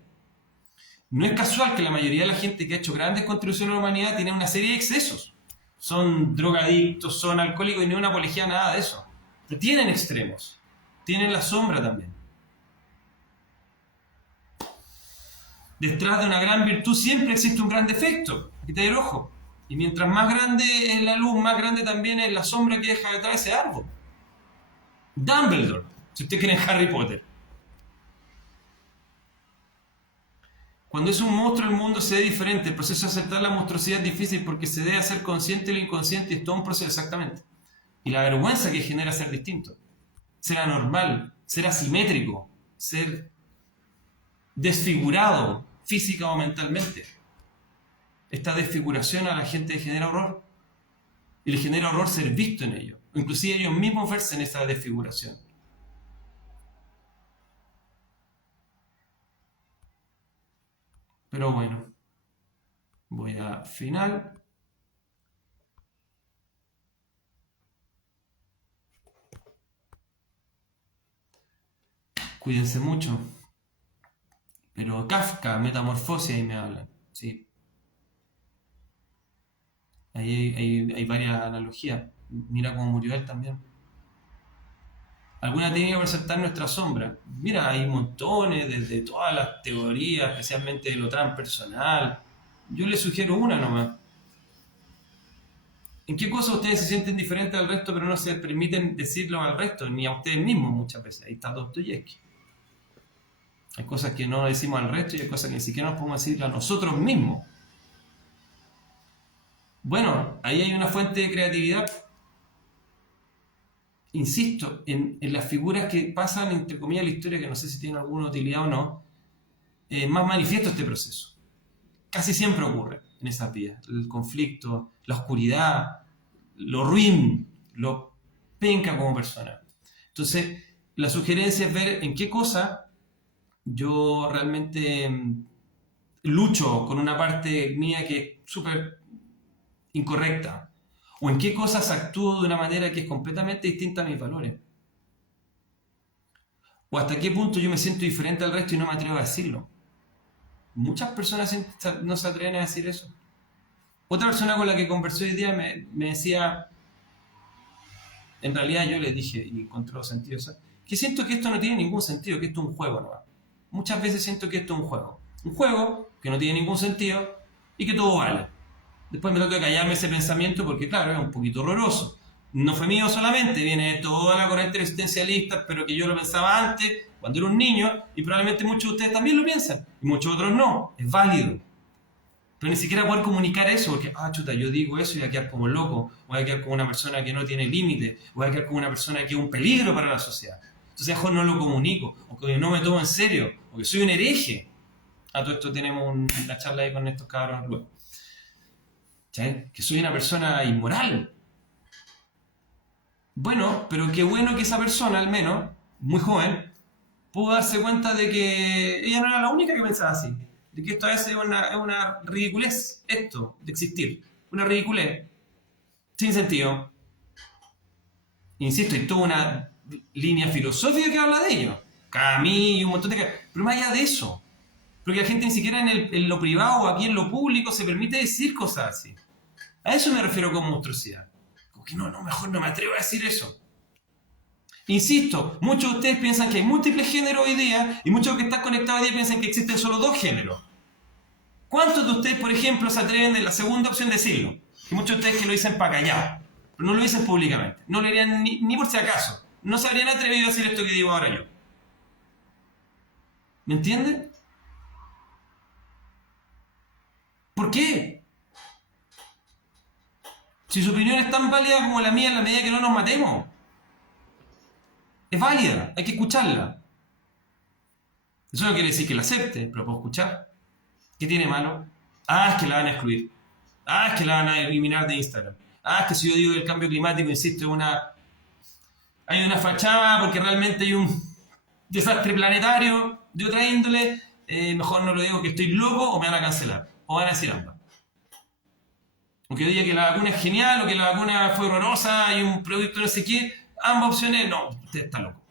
No es casual que la mayoría de la gente que ha hecho grandes contribuciones a la humanidad tiene una serie de excesos. Son drogadictos, son alcohólicos y no una apología nada de eso. Pero tienen extremos. Tienen la sombra también. Detrás de una gran virtud siempre existe un gran defecto. Quita el ojo. Y mientras más grande es la luz, más grande también es la sombra que deja detrás de ese árbol. Dumbledore, si usted cree en Harry Potter. Cuando es un monstruo el mundo se ve diferente. El proceso de aceptar la monstruosidad es difícil porque se debe hacer consciente de lo inconsciente y es todo un proceso exactamente. Y la vergüenza que genera ser distinto. Ser anormal, ser asimétrico, ser desfigurado física o mentalmente. Esta desfiguración a la gente le genera horror. Y le genera horror ser visto en ello. Inclusive ellos mismos verse en esa desfiguración. Pero bueno, voy a final. Cuídense mucho. Pero Kafka, Metamorfosis, ahí me hablan. Sí. Ahí hay varias analogías. Mira cómo murió él también. Alguna técnica para aceptar nuestra sombra. Mira, hay montones, desde todas las teorías, especialmente de lo transpersonal. Yo les sugiero una nomás. ¿En qué cosas ustedes se sienten diferentes al resto, pero no se permiten decirlo al resto, ni a ustedes mismos muchas veces? Ahí está Dostoyevsky. Hay cosas que no decimos al resto y hay cosas que ni siquiera nos podemos decir a nosotros mismos. Bueno, ahí hay una fuente de creatividad. Insisto, en las figuras que pasan, entre comillas, la historia, que no sé si tienen alguna utilidad o no, más manifiesto este proceso. Casi siempre ocurre en esas vidas. El conflicto, la oscuridad, lo ruin, lo penca como persona. Entonces, la sugerencia es ver en qué cosa yo realmente lucho con una parte mía que es súper incorrecta, o en qué cosas actúo de una manera que es completamente distinta a mis valores, o hasta qué punto yo me siento diferente al resto y no me atrevo a decirlo. Muchas personas no se atreven a decir eso. Otra persona con la que conversé hoy día me decía, en realidad yo le dije, y encontró sentido, que siento que esto no tiene ningún sentido, que esto es un juego nomás. Muchas veces siento que esto es un juego. Un juego que no tiene ningún sentido y que todo vale. Después me toca callarme ese pensamiento porque, claro, es un poquito horroroso. No fue mío solamente, viene de toda la corriente existencialista, pero que yo lo pensaba antes, cuando era un niño, y probablemente muchos de ustedes también lo piensan, y muchos otros no. Es válido. Pero ni siquiera poder comunicar eso, porque, chuta, yo digo eso y voy a quedar como loco, voy a quedar como una persona que no tiene límite, voy a quedar como una persona que es un peligro para la sociedad. Entonces, mejor no lo comunico, o que no me tomo en serio, o que soy un hereje. A todo esto tenemos una charla ahí con estos cabros luego. ¿Sí? Que soy una persona inmoral. Bueno, pero qué bueno que esa persona, al menos, muy joven, pudo darse cuenta de que ella no era la única que pensaba así. De que esto a veces es una ridiculez, esto, de existir. Una ridiculez. Sin sentido. Insisto, hay toda una línea filosófica que habla de ello. Camus y un montón de... Pero más allá de eso. Porque la gente ni siquiera en lo privado o aquí en lo público se permite decir cosas así. A eso me refiero con monstruosidad. Como que no, mejor no me atrevo a decir eso. Insisto, muchos de ustedes piensan que hay múltiples géneros hoy día y muchos que están conectados hoy día piensan que existen solo dos géneros. ¿Cuántos de ustedes, por ejemplo, se atreven de la segunda opción decirlo? Que muchos de ustedes que lo dicen para callado, pero no lo dicen públicamente. No lo harían ni por si acaso. No se habrían atrevido a decir esto que digo ahora yo. ¿Me entienden? ¿Por qué? Si su opinión es tan válida como la mía en la medida que no nos matemos. Es válida, hay que escucharla. Eso no quiere decir que la acepte, pero puedo escuchar. ¿Qué tiene malo? Ah, es que la van a excluir. Ah, es que la van a eliminar de Instagram. Ah, es que si yo digo que el cambio climático, insisto, hay una fachada porque realmente hay un desastre planetario de otra índole, mejor no lo digo que estoy loco o me van a cancelar. O van a decir ambas. O que diga que la vacuna es genial o que la vacuna fue horrorosa y un producto no sé qué. Ambas opciones, no, usted está loco.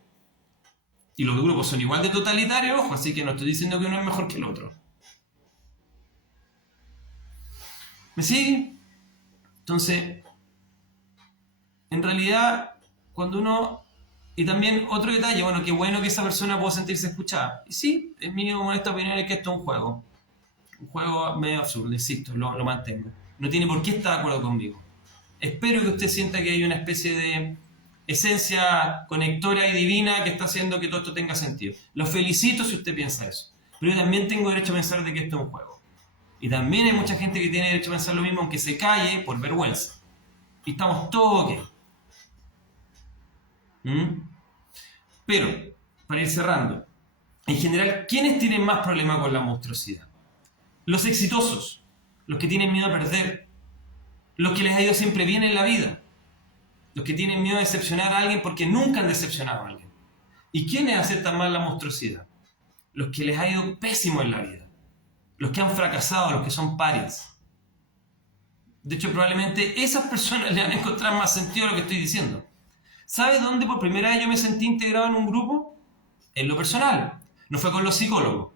Y los grupos son igual de totalitarios, ojo, así que no estoy diciendo que uno es mejor que el otro. ¿Me sigue? Entonces, en realidad, cuando uno... Y también otro detalle, bueno, qué bueno que esa persona pueda sentirse escuchada. Y sí, en mi honesta opinión es que esto es un juego. Un juego medio absurdo, insisto, lo mantengo. No tiene por qué estar de acuerdo conmigo. Espero que usted sienta que hay una especie de esencia conectora y divina que está haciendo que todo esto tenga sentido. Lo felicito si usted piensa eso. Pero yo también tengo derecho a pensar de que esto es un juego. Y también hay mucha gente que tiene derecho a pensar lo mismo, aunque se calle por vergüenza. Y estamos todos ok. Pero, para ir cerrando, en general, ¿quiénes tienen más problemas con la monstruosidad? Los exitosos, los que tienen miedo a perder, los que les ha ido siempre bien en la vida, los que tienen miedo a decepcionar a alguien porque nunca han decepcionado a alguien. ¿Y quiénes aceptan más la monstruosidad? Los que les ha ido pésimo en la vida, los que han fracasado, los que son parias. De hecho, probablemente esas personas le han encontrado más sentido a lo que estoy diciendo. ¿Sabe dónde por primera vez yo me sentí integrado en un grupo? En lo personal. No fue con los psicólogos.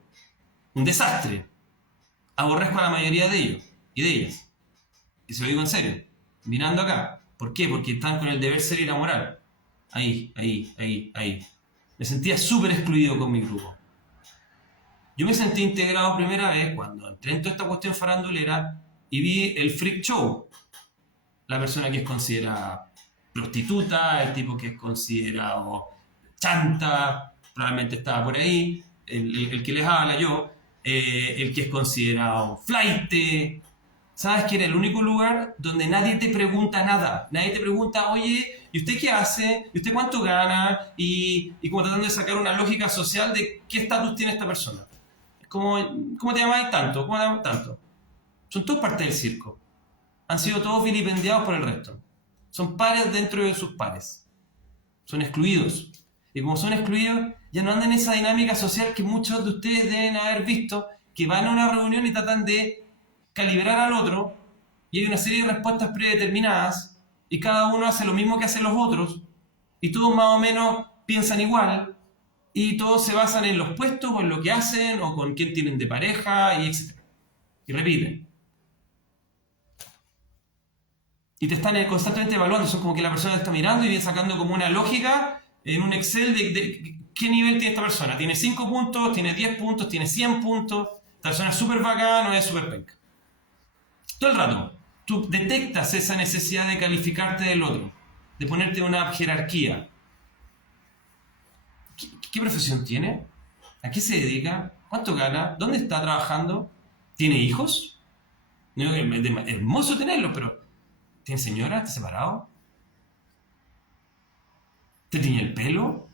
Un desastre. Aborrezco a la mayoría de ellos y de ellas. Y se lo digo en serio. Mirando acá. ¿Por qué? Porque están con el deber ser y la moral. Ahí. Me sentía súper excluido con mi grupo. Yo me sentí integrado primera vez cuando entré en toda esta cuestión farandulera y vi el freak show. La persona que es considerada prostituta, el tipo que es considerado chanta, probablemente estaba por ahí, el que les habla yo, el que es considerado flaite. ¿Sabes que era el único lugar donde nadie te pregunta nada? Nadie te pregunta, oye, ¿y usted qué hace? ¿Y usted cuánto gana? Y como tratando de sacar una lógica social de qué estatus tiene esta persona. Es como, ¿cómo te llamáis tanto? ¿Cómo te llamas tanto? Son todos parte del circo. Han sido todos vilipendiados por el resto. Son pares dentro de sus pares. Son excluidos. Y como son excluidos, ya no andan en esa dinámica social que muchos de ustedes deben haber visto, que van a una reunión y tratan de calibrar al otro, y hay una serie de respuestas predeterminadas, y cada uno hace lo mismo que hacen los otros, y todos más o menos piensan igual, y todos se basan en los puestos, o en lo que hacen, o con quién tienen de pareja, y etc. Y repiten. Y te están constantemente evaluando, son como que la persona te está mirando y viene sacando como una lógica en un Excel de qué nivel tiene esta persona. Tiene 5 puntos, tiene 10 puntos, tiene 100 puntos, esta persona es súper bacana o es súper penca. Todo el rato, tú detectas esa necesidad de calificarte del otro, de ponerte en una jerarquía. ¿Qué profesión tiene? ¿A qué se dedica? ¿Cuánto gana? ¿Dónde está trabajando? ¿Tiene hijos? No, es hermoso tenerlos, pero ¿tiene señora? ¿Está separado? ¿Te tiñe el pelo?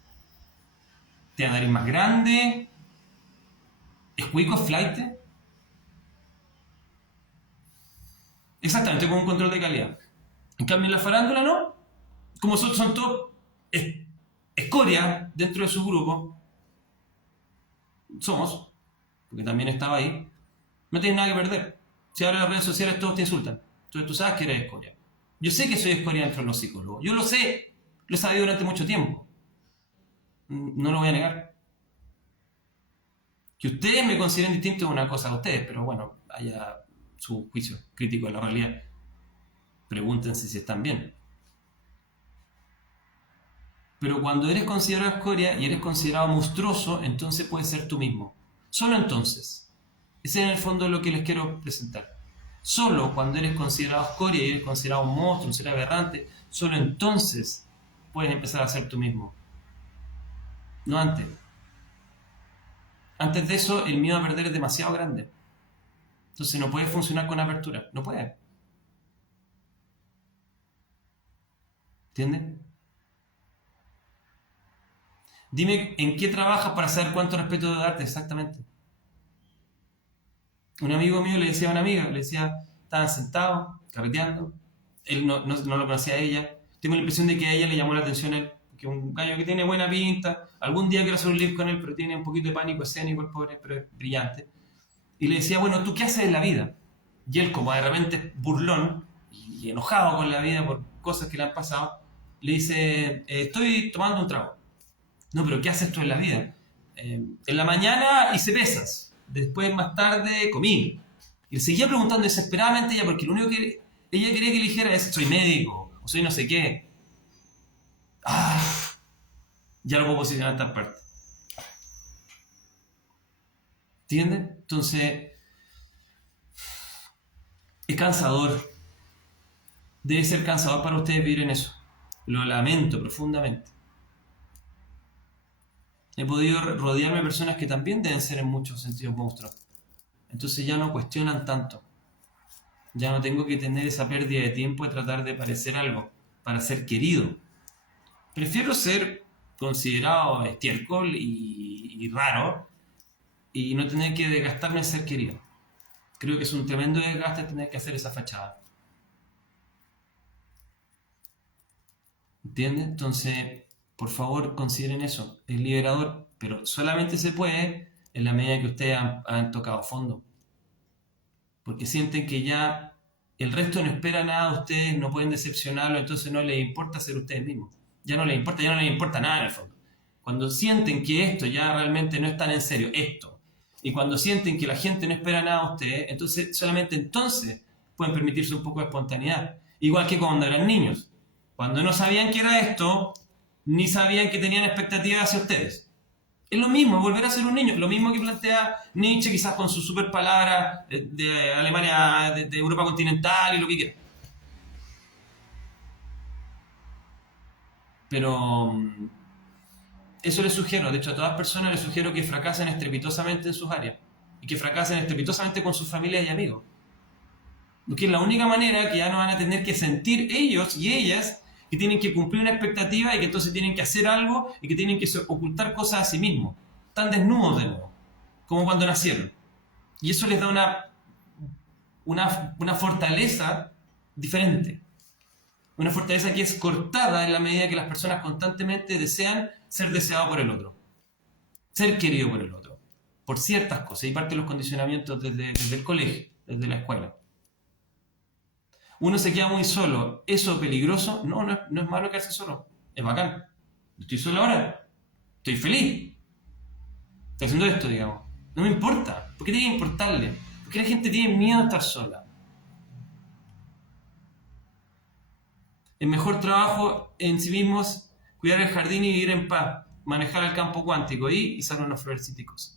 ¿Tiene la nariz más grande? ¿Es cuico, es flight? Exactamente, con un control de calidad. En cambio, en la farándula no. Como son todos escoria dentro de su grupo, somos, porque también estaba ahí, no tienes nada que perder. Si ahora en las redes sociales todos te insultan, entonces tú sabes que eres escoria. Yo sé que soy escoria dentro de los psicólogos. Yo lo sé, lo he sabido durante mucho tiempo. No lo voy a negar. Que ustedes me consideren distinto es una cosa a ustedes, pero bueno, haya su juicio crítico de la realidad. Pregúntense si están bien. Pero cuando eres considerado escoria y eres considerado monstruoso, entonces puedes ser tú mismo. Solo entonces. Ese es en el fondo lo que les quiero presentar. Solo cuando eres considerado escoria y eres considerado un monstruo, un ser aberrante, solo entonces puedes empezar a ser tú mismo. No antes. Antes de eso, el miedo a perder es demasiado grande. Entonces no puedes funcionar con apertura. No puedes. ¿Entiendes? Dime en qué trabajas para saber cuánto respeto debo darte exactamente. Un amigo mío le decía a una amiga, le decía, estaban sentados, carreteando, él no lo conocía a ella, tengo la impresión de que a ella le llamó la atención él, que un gallo que tiene buena pinta, algún día quiero hacer un live con él, pero tiene un poquito de pánico escénico el pobre, pero es brillante. Y le decía, bueno, ¿tú qué haces en la vida? Y él, como de repente burlón y enojado con la vida por cosas que le han pasado, le dice, estoy tomando un trago. No, pero ¿qué haces tú en la vida? En la mañana hice pesas, después más tarde comí. Y le seguía preguntando desesperadamente ella, porque lo único que ella quería que le dijera es, soy médico, o soy no sé qué. Ah, ya lo puedo posicionar en esta parte. ¿Entiendes? Entonces, es cansador. Debe ser cansador para ustedes vivir en eso. Lo lamento profundamente. He podido rodearme de personas que también deben ser en muchos sentidos monstruos. Entonces ya no cuestionan tanto. Ya no tengo que tener esa pérdida de tiempo de tratar de parecer algo para ser querido. Prefiero ser considerado estiércol y raro y no tener que desgastarme en ser querido. Creo que es un tremendo desgaste tener que hacer esa fachada. ¿Entiendes? Entonces, por favor, consideren eso. Es liberador, pero solamente se puede en la medida que ustedes han tocado fondo. Porque sienten que ya el resto no espera nada de ustedes, no pueden decepcionarlo, entonces no les importa ser ustedes mismos. Ya no les importa nada en el fondo. Cuando sienten que esto ya realmente no es tan en serio, esto, y cuando sienten que la gente no espera nada de ustedes, entonces solamente entonces pueden permitirse un poco de espontaneidad. Igual que cuando eran niños. Cuando no sabían qué era esto, ni sabían que tenían expectativas hacia ustedes. Es lo mismo, volver a ser un niño. Lo mismo que plantea Nietzsche, quizás con sus super palabras de Alemania, de Europa continental y lo que quiera. Pero eso les sugiero, de hecho a todas personas les sugiero que fracasen estrepitosamente en sus áreas. Y que fracasen estrepitosamente con sus familias y amigos. Porque es la única manera que ya no van a tener que sentir ellos y ellas que tienen que cumplir una expectativa y que entonces tienen que hacer algo y que tienen que ocultar cosas a sí mismos. Están desnudos de nuevo, como cuando nacieron. Y eso les da una fortaleza diferente. Una fortaleza que es cortada en la medida que las personas constantemente desean ser deseado por el otro. Ser querido por el otro. Por ciertas cosas. Y parte de los condicionamientos desde el colegio, desde la escuela. Uno se queda muy solo. ¿Eso es peligroso? No es malo quedarse solo. Es bacán. Estoy solo ahora. Estoy feliz. Estoy haciendo esto, digamos. No me importa. ¿Por qué tiene que importarle? Porque la gente tiene miedo a estar sola. El mejor trabajo en sí mismo es cuidar el jardín y vivir en paz. Manejar el campo cuántico y usar unos florecíticos.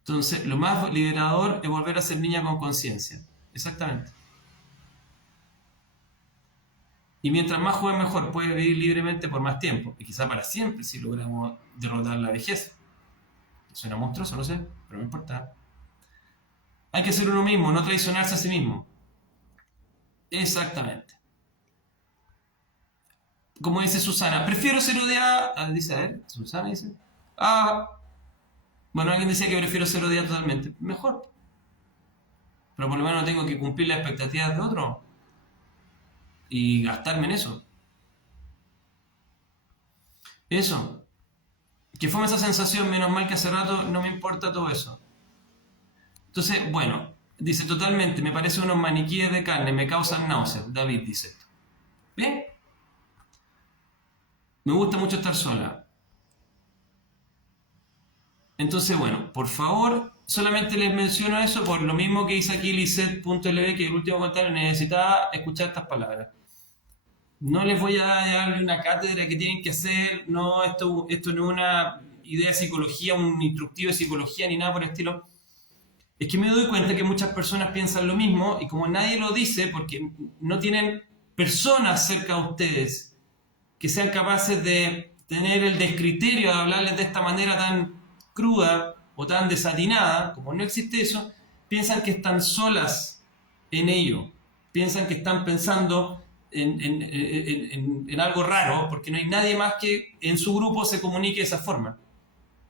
Entonces, lo más liberador es volver a ser niña con conciencia. Exactamente. Y mientras más joven mejor, puedes vivir libremente por más tiempo. Y quizá para siempre si logramos derrotar la vejez. Suena monstruoso, no sé, pero no importa. Hay que ser uno mismo, no traicionarse a sí mismo. Exactamente. Como dice Susana, prefiero ser odiada. Dice, a ver, Susana dice. Bueno, alguien decía que prefiero ser odiado totalmente. Mejor. Pero por lo menos no tengo que cumplir las expectativas de otro. Y gastarme en eso. Eso. Que fue esa sensación, menos mal que hace rato no me importa todo eso. Entonces, bueno, dice totalmente, me parecen unos maniquíes de carne, me causan náuseas. David dice esto. ¿Bien? Me gusta mucho estar sola. Entonces, bueno, por favor, solamente les menciono eso por lo mismo que dice aquí Lisette.lb, que el último comentario necesitaba escuchar estas palabras. No les voy a darle una cátedra que tienen que hacer, no, esto no es una idea de psicología, un instructivo de psicología ni nada por el estilo. Es que me doy cuenta que muchas personas piensan lo mismo y como nadie lo dice, porque no tienen personas cerca de ustedes que sean capaces de tener el descriterio de hablarles de esta manera tan cruda o tan desatinada, como no existe eso, piensan que están solas en ello, piensan que están pensando en algo raro, porque no hay nadie más que en su grupo se comunique de esa forma.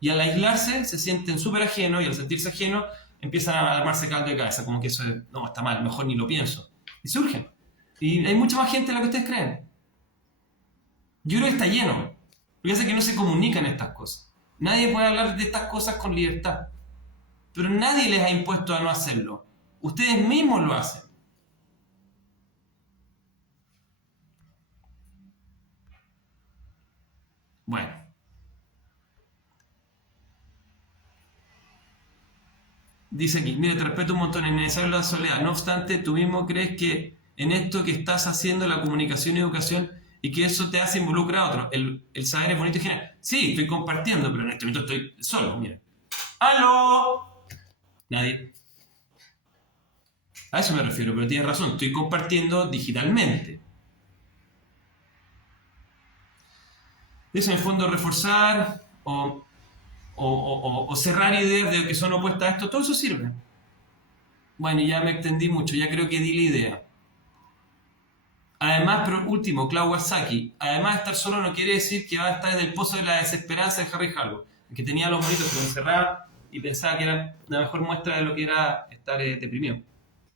Y al aislarse se sienten súper ajenos y al sentirse ajenos empiezan a armarse caldo de cabeza, como que eso no, está mal, mejor ni lo pienso. Y surgen. Y hay mucha más gente de la que ustedes creen. Yo creo que está lleno. Porque hace que no se comunican estas cosas. Nadie puede hablar de estas cosas con libertad. Pero nadie les ha impuesto a no hacerlo. Ustedes mismos lo hacen. Bueno. Dice aquí, mira, te respeto un montón, es necesario la soledad. No obstante, tú mismo crees que en esto que estás haciendo, la comunicación y educación, y que eso te hace involucrar a otros. El saber es bonito y genial. Sí, estoy compartiendo, pero en este momento estoy solo, mira. ¡Aló! Nadie. A eso me refiero, pero tienes razón, estoy compartiendo digitalmente. Es en el fondo reforzar o cerrar ideas de que son opuestas a esto, todo eso sirve. Bueno, ya me extendí mucho, ya creo que di la idea. Además, pero último, Kawasaki, además de estar solo no quiere decir que va a estar en el pozo de la desesperanza de Harry Harlow, que tenía los monitos pero encerrado y pensaba que era la mejor muestra de lo que era estar deprimido.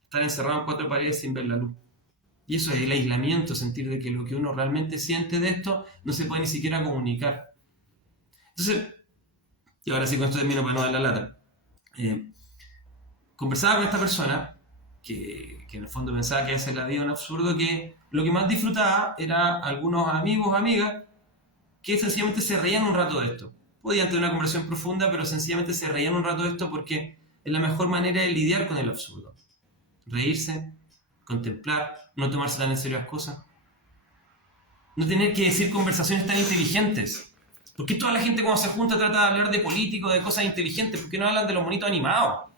Estar encerrado en cuatro paredes sin ver la luz. Y eso es el aislamiento, sentir de que lo que uno realmente siente de esto no se puede ni siquiera comunicar. Entonces, y ahora sí con esto termino para no dar la lata. Conversaba con esta persona que en el fondo pensaba que hacer la vida un absurdo, que lo que más disfrutaba era algunos amigos o amigas que sencillamente se reían un rato de esto. Podían tener una conversación profunda, pero sencillamente se reían un rato de esto porque es la mejor manera de lidiar con el absurdo. Reírse, contemplar, no tomarse tan en serio las cosas. No tener que decir conversaciones tan inteligentes. ¿Por qué toda la gente cuando se junta trata de hablar de políticos, de cosas inteligentes? ¿Por qué no hablan de los monitos animados?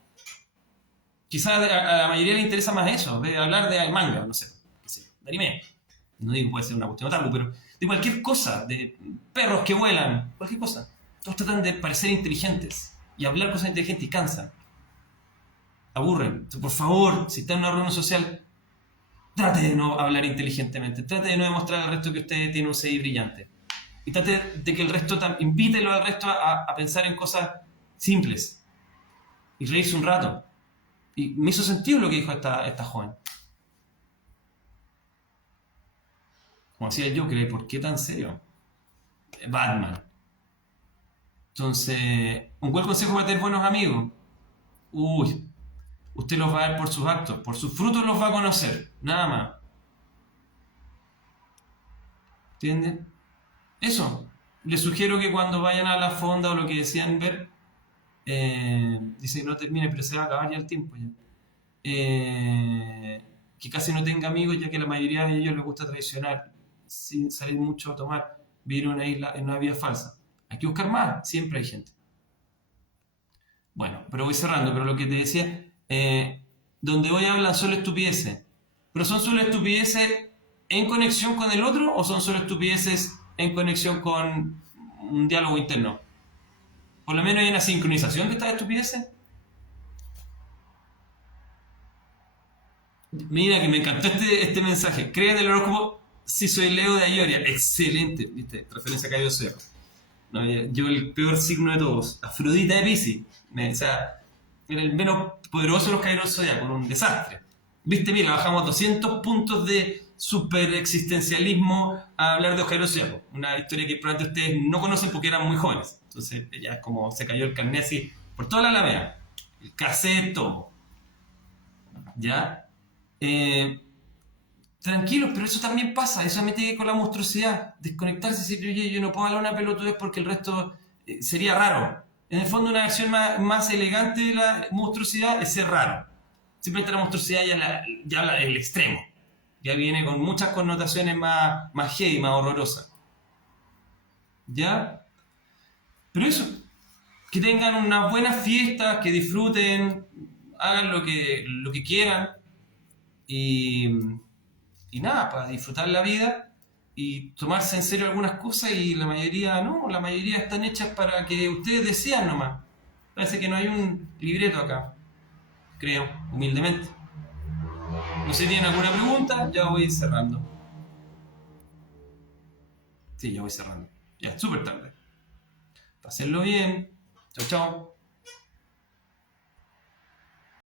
Quizás a la mayoría le interesa más eso, de hablar de manga, no sé, de anime. No digo que puede ser una cuestión otaku, pero de cualquier cosa, de perros que vuelan, cualquier cosa. Todos tratan de parecer inteligentes y hablar cosas inteligentes y cansan. Aburren. Entonces, por favor, si está en una reunión social, trate de no hablar inteligentemente, trate de no demostrar al resto que usted tiene un CI brillante. Y trate de que el resto, invítelo al resto a pensar en cosas simples y reírse un rato. Y me hizo sentido lo que dijo esta joven. Como decía el Joker, ¿por qué tan serio? Batman. Entonces, ¿un buen consejo para tener buenos amigos? Uy, usted los va a ver por sus actos, por sus frutos los va a conocer, nada más. ¿Entienden? Eso. Les sugiero que cuando vayan a la fonda o lo que desean ver, dice que no termine, pero se va a acabar ya el tiempo ya. Que casi no tenga amigos, ya que la mayoría de ellos les gusta traicionar, sin salir mucho a tomar, vivir en una isla, en una vida falsa. Hay que buscar más, siempre hay gente. Bueno, pero voy cerrando, pero lo que te decía, donde hoy hablan solo estupideces, pero ¿son solo estupideces en conexión con el otro o son solo estupideces en conexión con un diálogo interno? Por lo menos hay una sincronización de estas estupideces. Mira que me encantó este mensaje. Créate el horóscopo si soy Leo de Ayoria. Excelente. ¿Viste? Referencia a Cayo Cerro. No, yo el peor signo de todos. Afrodita de Piscis. O sea, era el menos poderoso de los caballeros zodiacos. Un desastre. Viste, mira, bajamos 200 puntos de super existencialismo a hablar de los caballeros zodiacos. Una historia que probablemente ustedes no conocen porque eran muy jóvenes. Entonces ya es como se cayó el carnet así por toda la alameda. El cassette, todo. ¿Ya? Tranquilos, pero eso también pasa, eso me tiene con la monstruosidad, desconectarse y decir, oye, yo no puedo hablar una pelotudez porque el resto sería raro. En el fondo una versión más elegante de la monstruosidad es ser raro. Simplemente la monstruosidad ya habla del extremo, ya viene con muchas connotaciones más heavy, más horrorosas. ¿Ya? Pero eso, que tengan unas buenas fiestas, que disfruten, hagan lo que quieran y, y nada, para disfrutar la vida y tomarse en serio algunas cosas y la mayoría no, la mayoría están hechas para que ustedes desean nomás. Parece que no hay un libreto acá, creo, humildemente. No sé si tienen alguna pregunta, ya voy cerrando. Sí, ya voy cerrando. Ya, súper tarde. Pásenlo bien. Chao, chao.